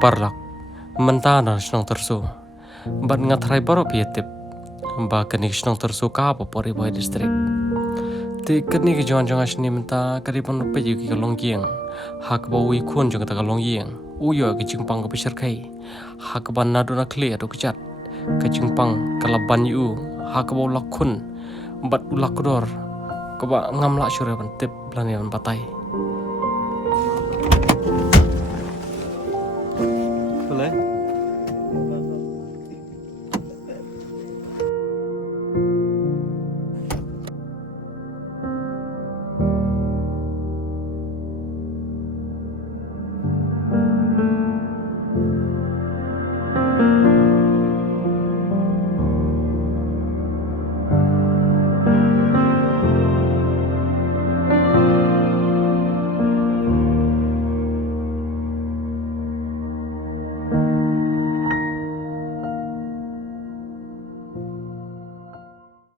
parlak mentana snong tersu bat ngatrai baro pietip ba kenik snong tersu ka apa pori boy distrik ti kenik jon jong asni menta kari pon pe yuki kalong gieng hak ba wi khun jong ta kalong gieng uyo ki chingpang ko pisar kai hak ban na do na clear do kchat ka chingpang kalaban yu hak ba lakhun bat ulak dor ko ba ngam la shure ban tip planian batai